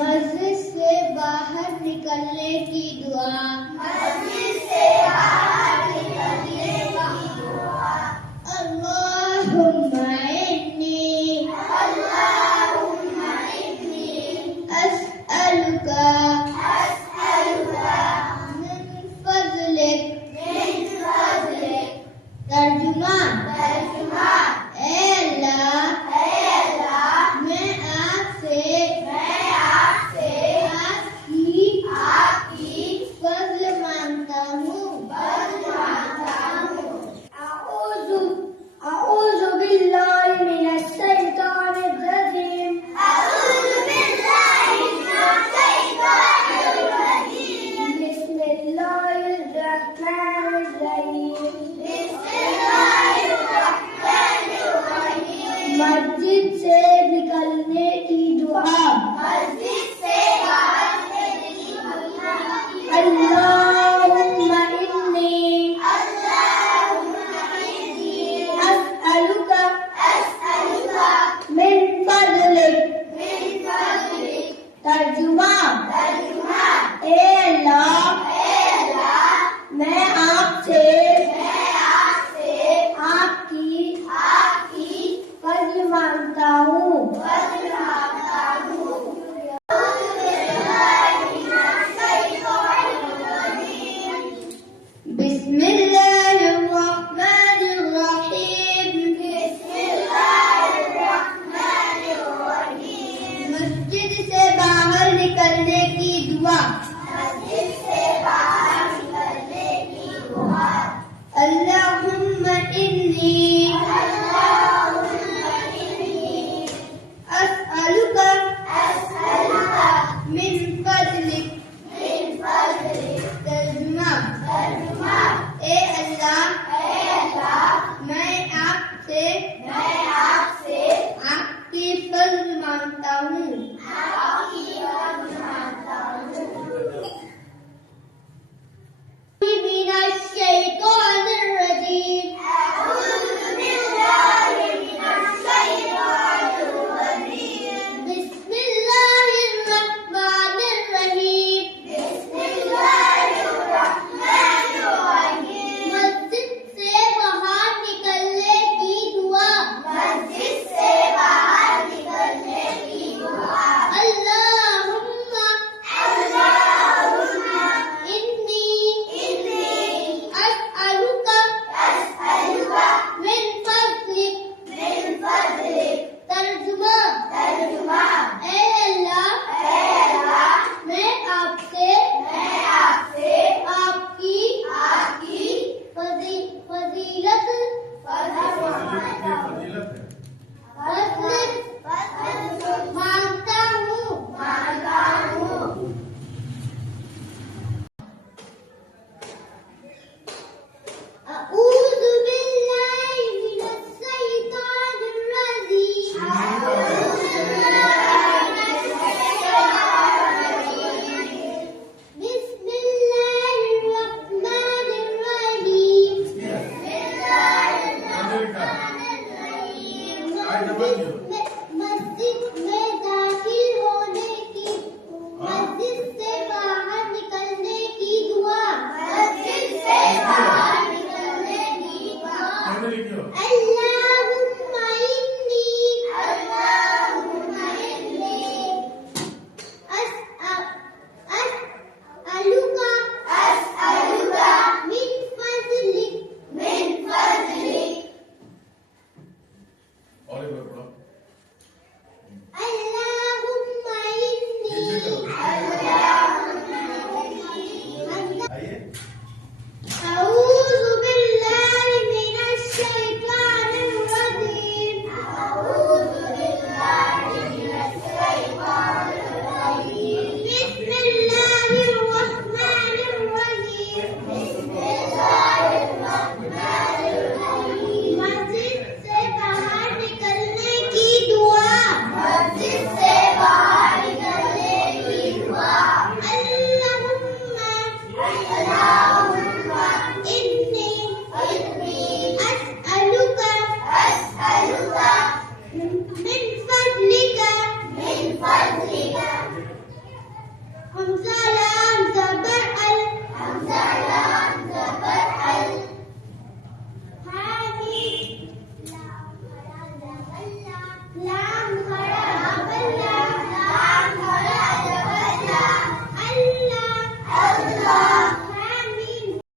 मस्जिद से बाहर निकलने की दुआ। अल्लाहुम्मा इन्नी अस्अलुका मिन फज़लिक। तर्जुमा, ए अल्लाह मैं आपसे आपकी फज़ल मांगता हूँ। अऊज़ु बिल्लाहि मिनश शैतानिर रजीम। बिस्मिल्लाहिर रहमानिर रहीम। मस्जिद से निकलने की दुआ। अल्लाहुम्मा इन्नी अस्अलुका मिन फज़लिक। तर्जुमा, ए अल्लाह मैं आपसे आपकी फज़ल मांगता हूँ। बिस्मिल्लाहिर्रहमानिर्रहीम। मस्जिद से बाहर निकलने की दुआ। अल्लाहुम्मा इन्नी अस्अलुका मिन फज़लिक। तर्जुमा, ए अल्लाह मैं आपसे आपकी फज़ल मांगता हूँ। मिनश शैतानिर रजीम। बिस्मिल्लाहिर रहमानिर रहीम। मस्जिद से बाहर निकलने की दुआ। अल्लाहुम्मा इन्नी अस्अलुका मिन फज़लिक। तर्जुमा, ए अल्लाह मैं आपसे आपकी फजीलत मांगता हूँ। अऊज़ु बिल्लाहि मिनश शैतानिर रजीम। बिस्मिल्लाहिर रहमानिर रहीम। मस्जिद में दाखिल होने की मस्जिद से बाहर निकलने की दुआ। अल्लाह